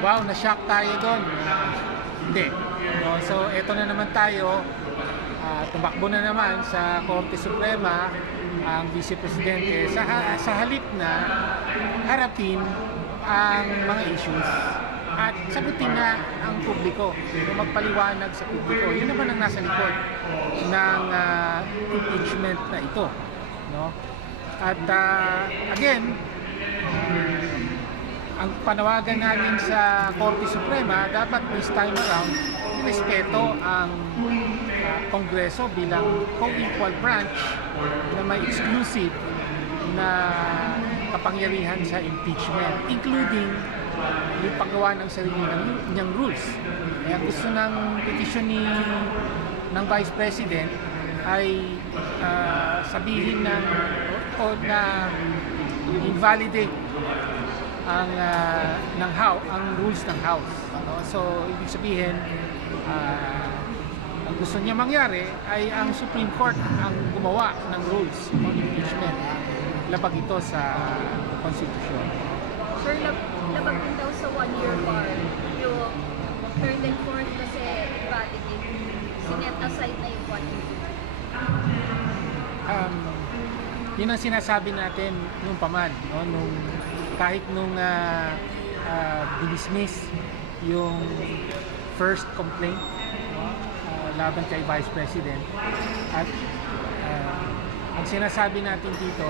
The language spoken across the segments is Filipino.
wow, na-shock tayo doon. Hindi. No? So, eto na naman tayo. Tumakbo na naman sa Korte Suprema ang Vice Presidente sa halip na harapin ang mga issues at sagutin na ang publiko, magpaliwanag sa publiko. Yun naman ang nasa likod ng impeachment na ito. No? At again, ang panawagan natin sa Korte Suprema, dapat this time around, respeto ang Kongreso bilang co-equal branch na may exclusive na kapangyarihan sa impeachment, including yung paggawa ng sarili niyang rules. Kaya gusto ng petition ng Vice President ay sabihin na invalidate ang rules ng House. So ibig sabihin, ang gusto niya mangyari ay ang Supreme Court ang gumawa ng rules on impeachment. Labag ito sa Constitution. Sir, labag din daw sa 1-year bar yung third and fourth kasi validate. Sinet aside na yung 1 year. Yun ang sinasabi natin nung paman, no? Kahit nung dinismiss yung first complaint, no? Laban kay Vice President, at ang sinasabi natin dito,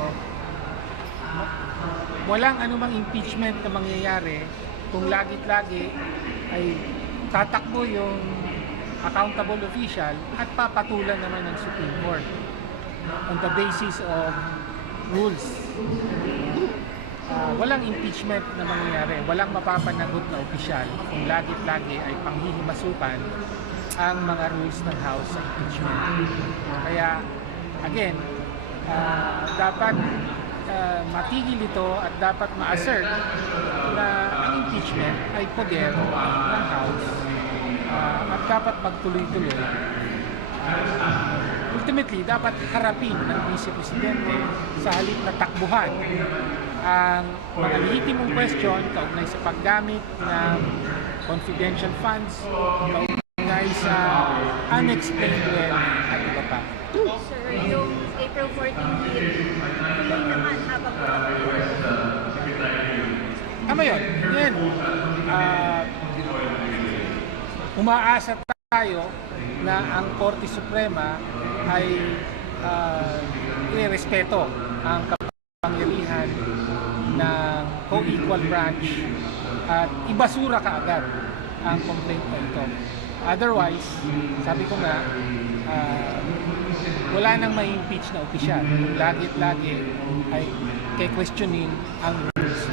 walang anumang impeachment na mangyayari kung lagit-lagi ay tatakbo yung accountable official at papatulan naman ng Supreme Court on the basis of rules. Walang impeachment na mangyayari, walang mapapanagot na opisyal kung lagit-lagi ay panghihimasukan ang mga rules ng House sa impeachment. Kaya, again, dapat matigil ito at dapat ma-assert na ang impeachment ay poder ng House at dapat magtuloy-tuloy. Ultimately, dapat harapin ng Vice Presidente sa halip na takbuhan ang mga legitimong question kaugnay sa paggamit ng confidential funds, kaugnay sa unexplained wealth at iba pa. Sir, yung April 14 hearing, tuloy naman habang Tama yun. Yan. Umaasa tayo na ang Korte Suprema ay irespeto ang kapangyarihan ng co-equal branch at ibasura kaagad ang complaint na ito. Otherwise, sabi ko nga, wala nang may impeach na opisyal. Lagi-lagi ay questioning ang rules.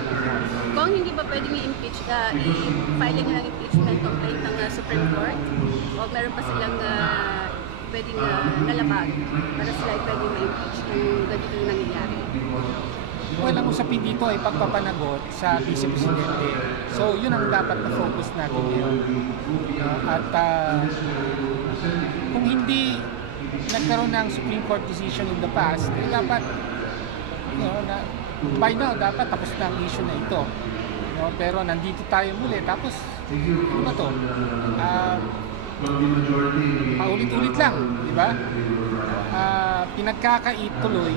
Kung hindi ba pwedeng i-impeach, i-file ng impeachment complaint ng Supreme Court? O meron pa silang pwedeng nalabag para sila ay pwedeng ma-impeach kung ganito yung nangyayari? Walang usapin dito ay pagpapanagot sa Vice Presidente. So, yun ang dapat na focus natin ngayon. At kung hindi nagkaroon ng Supreme Court decision in the past, dapat, by now, dapat tapos na ang issue na ito. Pero nandito tayo muli, tapos, ano ba ito? Paulit-ulit lang, di ba? Pinagkakait tuloy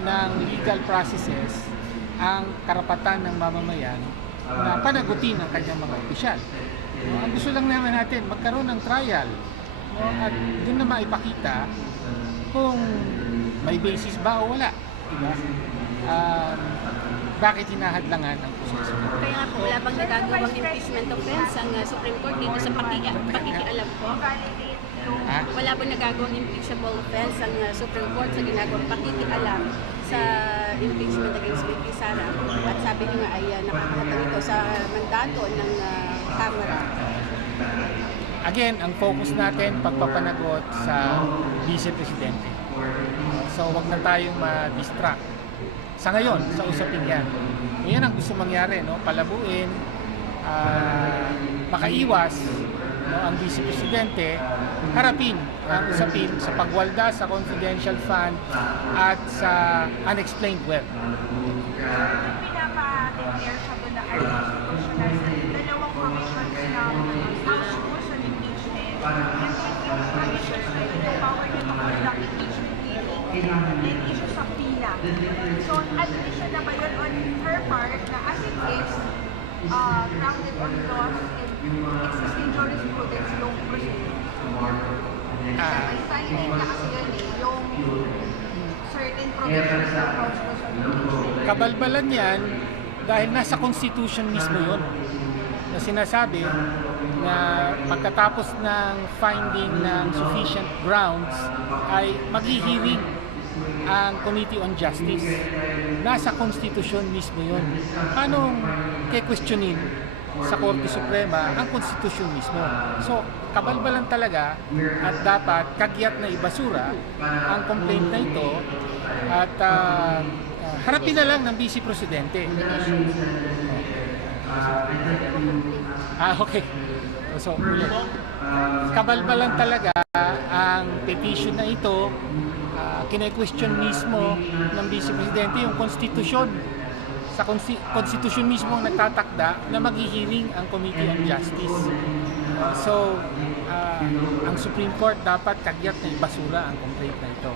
ng legal processes ang karapatan ng mamamayan na panagutin ang kanyang mga opisyal. Ang gusto lang naman natin, magkaroon ng trial, at doon na maipakita kung may basis ba o wala. Diba? Bakit hinahadlangan ang proseso? Kaya nga po, wala bang nagagawang impeachment offense ang Supreme Court dito sa pakikialam po? Wala bang nagagawang impeachable offense ang Supreme Court sa ginagawang pakikialam sa impeachment against VP Sara? At sabi niyo nga ay nakakahatang ito sa mandato ng Kamara. Again, ang focus natin pagpapanagot sa Vice Presidente. So, wag na tayong ma-distract. Sa ngayon, sa usapin yan. Yan ang gusto mangyari, no? Palabuin, makaiwas, no, ang Vice Presidente, harapin ang usapin sa pagwalda sa confidential fund at sa unexplained wealth. pinapa-declare siya doon na unconstitutional house rules on impeachment, yung power niya to conduct impeachment hearing and issue subpoena. So, admission na ba yun on her part na as it is, grounded on laws and existing jurisprudence yung proceeding? May finding na kasi yun yung certain provisions of clauses on impeachment. Kabalbalan yan dahil nasa Constitution mismo yun na sinasabi na pagkatapos ng finding ng sufficient grounds ay maghihiring ang Committee on Justice. Nasa Constitution mismo yun. Anong ke-questionin sa Korte Suprema ang Constitution mismo? So, kabalbalan talaga at dapat kagyat na ibasura ang complaint na ito at harapin na lang ng Vice Presidente. Okay. So, ulit. Kabalbalan talaga ang petition na ito. Kine-question mismo ng Vice Presidente yung Constitution. Sa Constitution mismo ang nagtatakda na maghihiring ang Committee on Justice. So, ang Supreme Court dapat kagyat na ibasura ang complaint na ito.